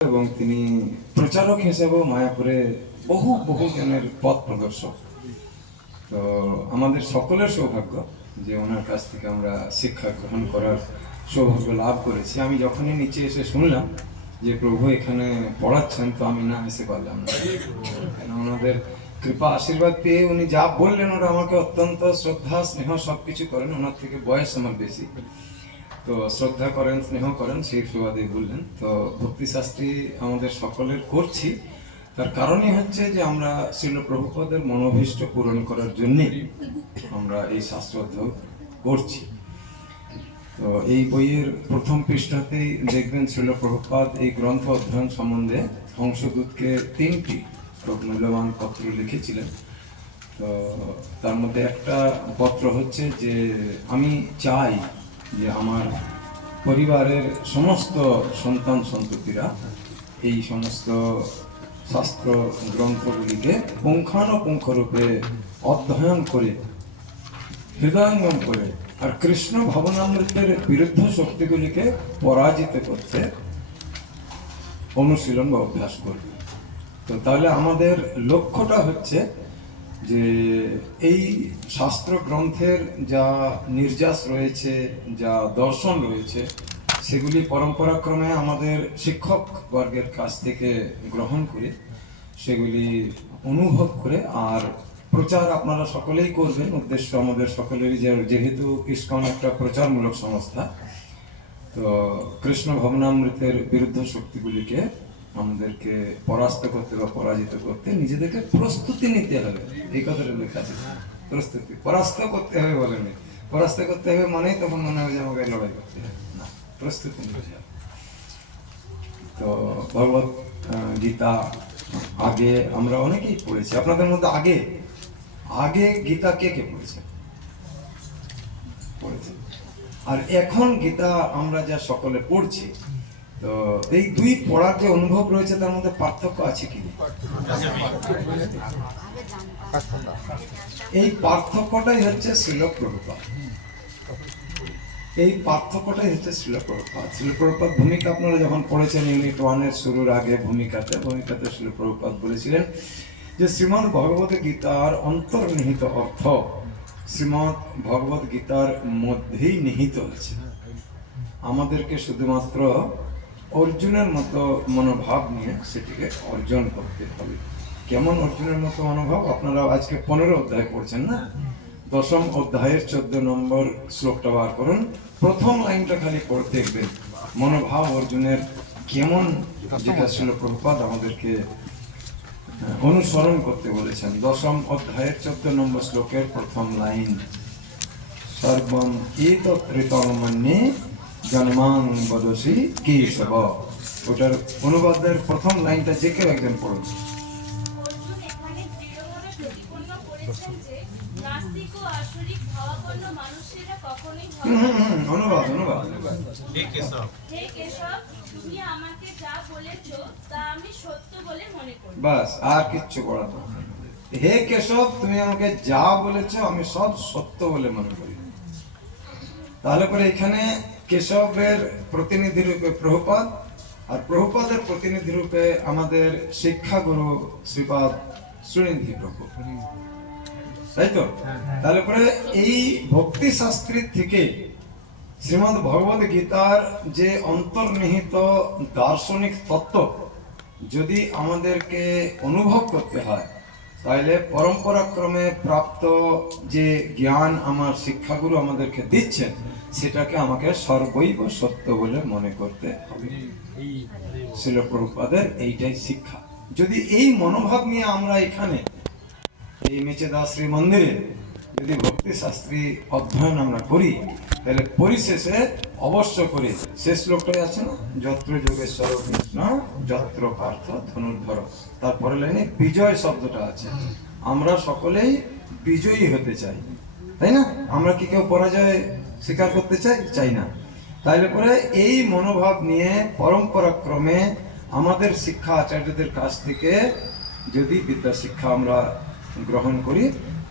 এবং তিনি প্রচারক হিসেবেও মায়াপুরে বহু বহু জনের পথ প্রদর্শক। তো আমাদের সকলের সৌভাগ্য যে ওনার কাছ থেকে আমরা শিক্ষা গ্রহণ করার সৌভাগ্য লাভ করেছি। আমি যখনই নিচে এসে শুনলাম যে প্রভু এখানে পড়াচ্ছেন, তো আমি না এসে পারলাম না, কেন ওনাদের কৃপা আশীর্বাদ পেয়ে উনি যা বললেন ওরা আমাকে অত্যন্ত শ্রদ্ধা স্নেহ সবকিছু করেন। ওনার থেকে বয়স আমার বেশি, তো শ্রদ্ধা করেন স্নেহ করেন, সেই সুবাদে বললেন। তো ভক্তিশাস্ত্রী আমাদের সকলের করছি, তার কারণই হচ্ছে যে আমরা শ্রীল প্রভুপাদের মনোভীষ্ট পূরণ করার জন্যে আমরা এই শাস্ত্র অধ্যয়ন করছি। তো এই বইয়ের প্রথম পৃষ্ঠাতেই দেখবেন শ্রীল প্রভুপাদ এই গ্রন্থ অধ্যয়ন সম্বন্ধে হংসদূতকে 3টি মূল্যবান পত্র লিখেছিলেন। তো তার মধ্যে একটা পত্র হচ্ছে যে আমি চাই যে আমার পরিবারের সমস্ত সন্তান সন্ততিরা এই সমস্ত শাস্ত্র গ্রন্থগুলিকে পুঙ্খানুপুঙ্খ রূপে অধ্যয়ন করে হৃদয়ঙ্গম করে আর কৃষ্ণ ভাবনামৃতের বিরুদ্ধ শক্তিগুলিকে পরাজিত করতে অনুশীলন বা অভ্যাস করবে। তো তাহলে আমাদের লক্ষ্যটা হচ্ছে যে এই শাস্ত্র গ্রন্থের যা নির্যাস রয়েছে, যা দর্শন রয়েছে, সেগুলি পরম্পরাক্রমে আমাদের শিক্ষক বর্গের কাছ থেকে গ্রহণ করে সেগুলি অনুভব করে আর প্রচার আপনারা সকলেই করবেন। উদ্দেশ্য আমাদের সকলেরই, যেহেতু ইসকন একটা প্রচারমূলক সংস্থা, তো কৃষ্ণ ভবনামৃতের বিরুদ্ধ শক্তিগুলিকে আমাদেরকে পরাস্ত করতে বা পরাজিত করতে নিজেদেরকে প্রস্তুতি নিতে হবে। এই কথাটা লেখা আছে, প্রস্তুতি। পরাস্ত করতে হবে বলেনি, পরাস্ত করতে হবে মানেই তখন মনে হয় যে আমাকে লড়াই করতে হবে না, প্রস্তুতি নিতে হবে। তো ভগবত গীতা আগে আমরা অনেকেই পড়েছি, আপনাদের মধ্যে আগে আগে গীতা কে কে পড়েছে? আর এখন গীতা আমরা যা সকলে পড়ছি, তো এই দুই পড়ার যে অনুভব রয়েছে তার মধ্যে পার্থক্য আছে কি? এই পার্থক্যটাই হচ্ছে শ্রীল প্রভুপাদ। এই পার্থক্যটাই হচ্ছে শ্রীল প্রভুপাদ। শ্রীল প্রভুপাদ ভূমিকা আপনারা যখন পড়েছেন ইউনিট 1 এর শুরুর আগে ভূমিকাতে শ্রীল প্রভুপাদ বলেছিলেন যে শ্রীমদ্ ভগবত গীতার অন্তর্নিহিত অর্থ শ্রীমদ্ ভগবত গীতার মধ্যেই নিহিত আছে। আমাদেরকে শুধুমাত্র অর্জুনের মতো মনোভাব নিয়ে সেটিকে অর্জন করতে হবে। কেমন অর্জুনের মতো মনোভাব? আপনারা আজকে 15 অধ্যায় পড়ছেন না? 10ম অধ্যায়ের 14 নম্বর শ্লোকটা বার করুন, প্রথম লাইনটা খালি পড়তে দেখবেন মনোভাব অর্জুনের কেমন, যেটা ছিল প্রভুপাদ আমাদেরকে অনুসরণ করতে বলেছেন। 10ম অধ্যায়ের 14 নম্বর শ্লোকের প্রথম লাইন, সর্বম এতত্রিতমন্যে জন্মাং বদসি কেশব। ওটার অনুবাদের প্রথম লাইনটা যে কেউ একজন পড়ুন। অর্জুন এখানে দৃঢ়ভাবে প্রতিপন্ন করেছেন যে নাস্তিক ও আসরিক ভাবাপন্ন মানুষেরা কখনোই অনুবাদ। হে কেশব, তুমি আমাকে যা বলেছো তা আমি সত্য বলে মনে করি। বাস, আর কিচ্ছু পড়া তো। হে কেশব, তুমি আমাকে যা বলেছো আমি সব সত্য বলে মনে করি। তাহলে পরে এখানে কেশবের প্রতিনিধি রূপে প্রভুপাদ আর প্রভুপাদের প্রতিনিধি রূপে আমাদের শিক্ষাগুরু শ্রীপাদ সুরেন্দ্র প্রভু, তাই তো? তাহলে পরে এই ভক্তি শাস্ত্রী থেকে শ্রীমদ্ ভগবত গীতার যে অন্তর্নিহিত দার্শনিক তত্ত্ব যদি আমাদেরকে অনুভব করতে হয়, তাহলে পরম্পরাক্রমে প্রাপ্ত যে জ্ঞান আমার শিক্ষাগুরু আমাদেরকে দিচ্ছেন, সেটাকে আমাকে সর্বৈব সত্য বলে মনে করতে হবে। শ্রীল প্রভুপাদের এইটাই শিক্ষা। যদি এই মনোভাব নিয়ে আমরা এখানে এই মেচেদা শ্রী মন্দিরে যদি ভক্তি শাস্ত্রী অধ্যয়ন আমরা করি, তাহলে পরিশেষে অবশ্য করে শেষ শ্লোকটাই আছে না, যত্র যোগেশ্বর কৃষ্ণ যত্র পার্থ ধনুর্ধর, তারপরে লাইনে বিজয় শব্দটা আছে। আমরা সকলেই বিজয়ী হতে চাই, তাই না? আমরা কি কেউ পরাজয় স্বীকার করতে চাই না। তাইলে পরে এই মনোভাব নিয়ে পরম্পরাক্রমে আমাদের শিক্ষা আচার্যদের কাছ থেকে যদি বিদ্যা শিক্ষা আমরা গ্রহণ করি,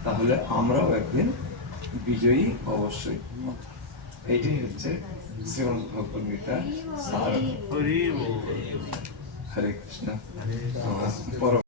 তাহলে আমরাও একদিন বিজয়ী অবশ্যই। এইটাই হচ্ছে শ্রীমদ্ ভগবদ্গীতার সার। হরে কৃষ্ণ। হরে রাম। পর